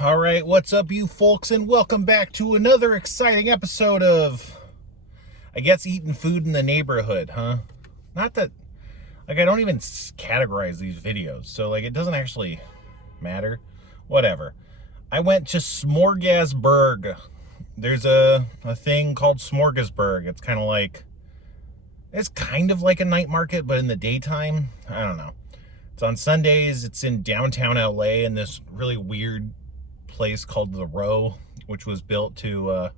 All right, what's up, you folks, and welcome back to another exciting episode of, I guess, eating food in the neighborhood, huh? Not that, I don't even categorize these videos, so, it doesn't actually matter. Whatever. I went to Smorgasburg. There's a thing called Smorgasburg. It's kind of like a night market, but in the daytime. I don't know. It's on Sundays. It's in downtown LA in this really weird place called The Row, which was built to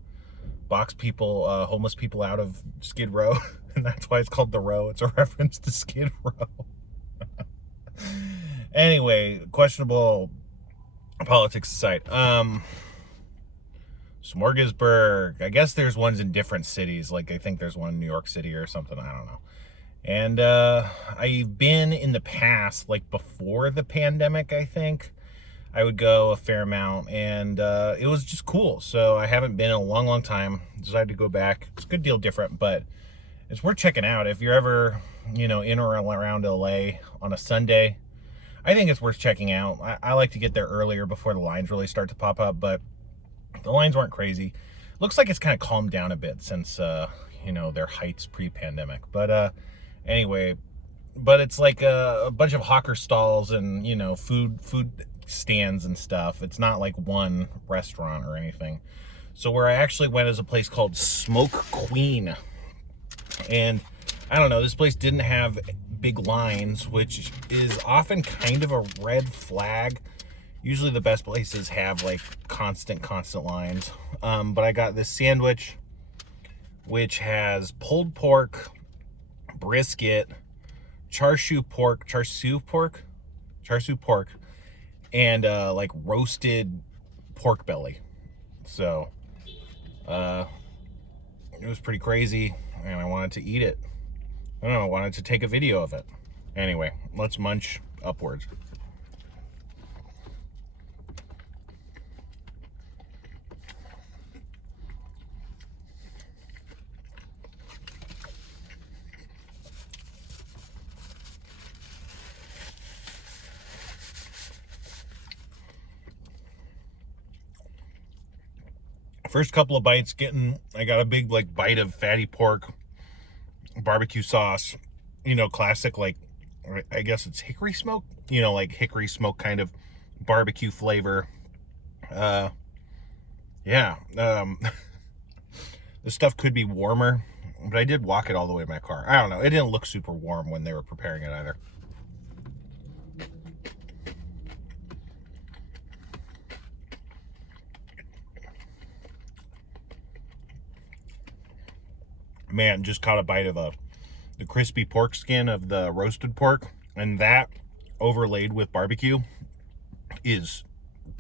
box people, homeless people out of Skid Row. And that's why it's called The Row. It's a reference to Skid Row. Anyway, questionable politics aside. Smorgasburg. I guess there's ones in different cities. I think there's one in New York City or something. I don't know. And I've been in the past, before the pandemic, I think. I would go a fair amount, and it was just cool. So I haven't been in a long, long time. Decided to go back. It's a good deal different, but it's worth checking out. If you're ever, in or around LA on a Sunday, I think it's worth checking out. I like to get there earlier before the lines really start to pop up, but the lines weren't crazy. Looks like it's kind of calmed down a bit since, their heights pre-pandemic. But anyway, but it's like a bunch of hawker stalls and, food stands and stuff. It's not like one restaurant or anything. So where I actually went is a place called Smoke Queen. And I don't know, this place didn't have big lines, which is often kind of a red flag. Usually the best places have constant lines. But I got this sandwich, which has pulled pork, brisket, char siu pork, and roasted pork belly. So it was pretty crazy, and I wanted to eat it. I don't know, I wanted to take a video of it. Anyway, let's munch upwards. First couple of bites, I got a big bite of fatty pork, barbecue sauce, classic, I guess it's hickory smoke, hickory smoke kind of barbecue flavor. Yeah. This stuff could be warmer, but I did walk it all the way to my car. I don't know. It didn't look super warm when they were preparing it either. Man, just caught a bite of the crispy pork skin of the roasted pork, and that overlaid with barbecue is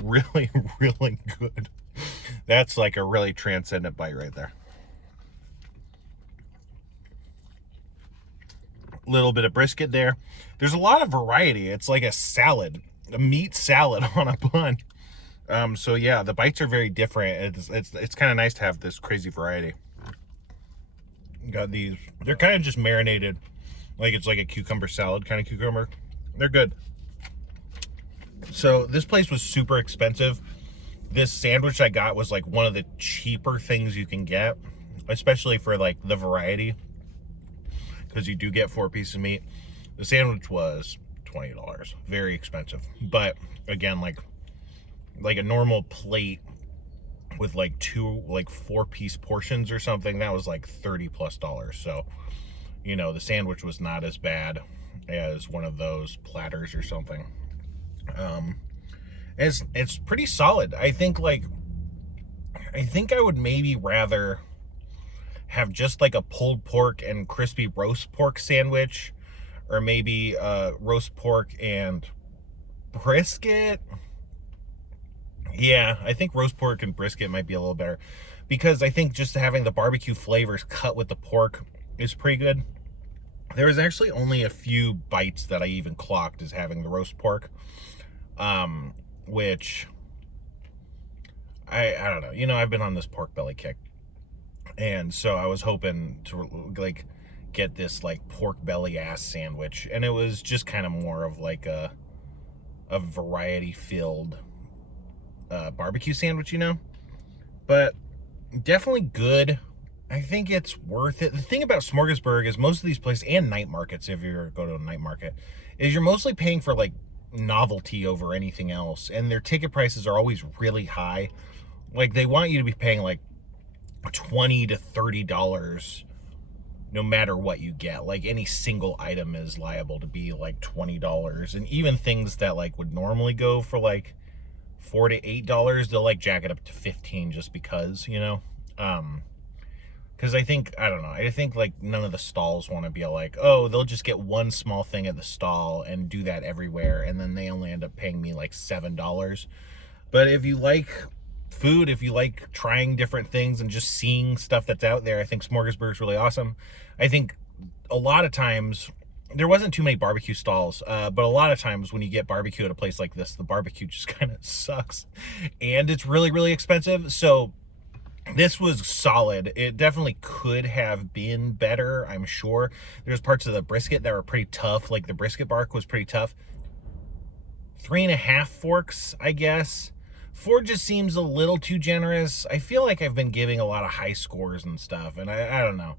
really, really good. That's like a really transcendent bite right there. Little bit of brisket there. There's a lot of variety. It's like a salad, a meat salad on a bun. So yeah, the bites are very different. It's kind of nice to have this crazy variety. Got these. They're kind of just marinated, like it's like a cucumber salad kind of cucumber. They're good. So this place was super expensive. This sandwich I got was one of the cheaper things you can get, especially for the variety, because you do get 4 pieces of meat. The sandwich was $20. Very expensive. But again, like a normal plate with two 4-piece portions or something, that was $30+. So, the sandwich was not as bad as one of those platters or something. It's pretty solid. I think I would maybe rather have just a pulled pork and crispy roast pork sandwich, or maybe roast pork and brisket. Yeah, I think roast pork and brisket might be a little better, because I think just having the barbecue flavors cut with the pork is pretty good. There was actually only a few bites that I even clocked as having the roast pork, which I don't know. I've been on this pork belly kick, and so I was hoping to get this pork belly ass sandwich, and it was just kind of more of a variety filled barbecue sandwich, but definitely good. I think it's worth it. The thing about Smorgasburg is most of these places, and night markets, if you ever go to a night market, is you're mostly paying for like novelty over anything else, and their ticket prices are always really high. Like they want you to be paying like $20 to $30 no matter what you get. Like any single item is liable to be like $20, and even things that like would normally go for like $4 to $8, they'll like jack it up to 15 just because, because I don't know, I think like none of the stalls want to be like, oh, they'll just get one small thing at the stall and do that everywhere, and then they only end up paying me like $7. But if you like food, if you like trying different things and just seeing stuff that's out there, I think Smorgasburg is really awesome. I think a lot of times there wasn't too many barbecue stalls, but a lot of times when you get barbecue at a place like this, the barbecue just kind of sucks and it's really, really expensive. So this was solid. It definitely could have been better, I'm sure. There's parts of the brisket that were pretty tough, like the brisket bark was pretty tough. 3.5 forks, I guess. 4 just seems a little too generous. I feel like I've been giving a lot of high scores and stuff, and I don't know.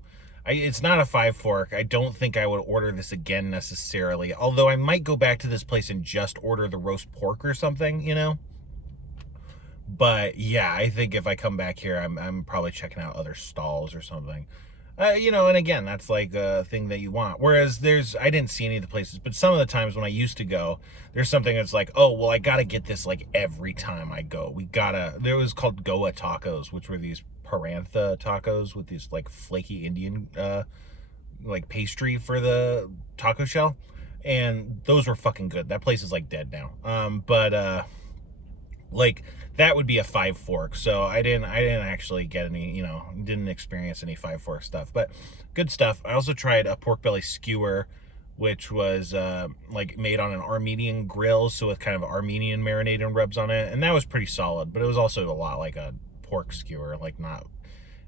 It's not a 5 fork. I don't think I would order this again necessarily, although I might go back to this place and just order the roast pork or something, But yeah, I think if I come back here, I'm probably checking out other stalls or something. And again, that's like a thing that you want. Whereas I didn't see any of the places, but some of the times when I used to go, there's something that's like, oh, well, I gotta get this like every time I go. There was called Goa tacos, which were these parantha tacos with these like flaky Indian, like pastry for the taco shell. And those were fucking good. That place is like dead now. But like that would be a 5 fork, so I didn't actually get any, didn't experience any 5 fork stuff, but good stuff. I also tried a pork belly skewer, which was like made on an Armenian grill, so with kind of Armenian marinade and rubs on it, and that was pretty solid. But it was also a lot like a pork skewer, like not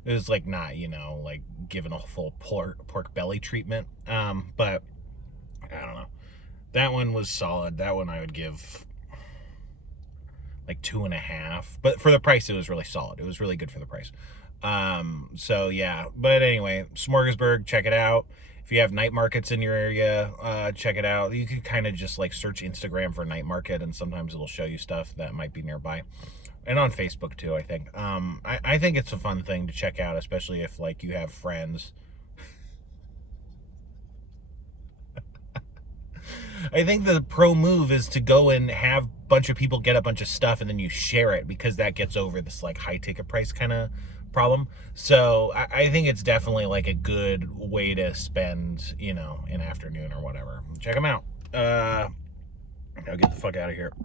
like given a full pork belly treatment. But I don't know, that one was solid. That one I would give like 2.5, but for the price it was really solid. It was really good for the price. So yeah, but anyway, Smorgasburg, check it out. If you have night markets in your area, check it out. You could kind of just like search Instagram for night market, and sometimes it'll show you stuff that might be nearby, and on Facebook too, I think. I think it's a fun thing to check out, especially if like you have friends. I think the pro move is to go and have a bunch of people get a bunch of stuff and then you share it, because that gets over this like high ticket price kind of problem. So I think it's definitely like a good way to spend, an afternoon or whatever. Check them out. I'll get the fuck out of here.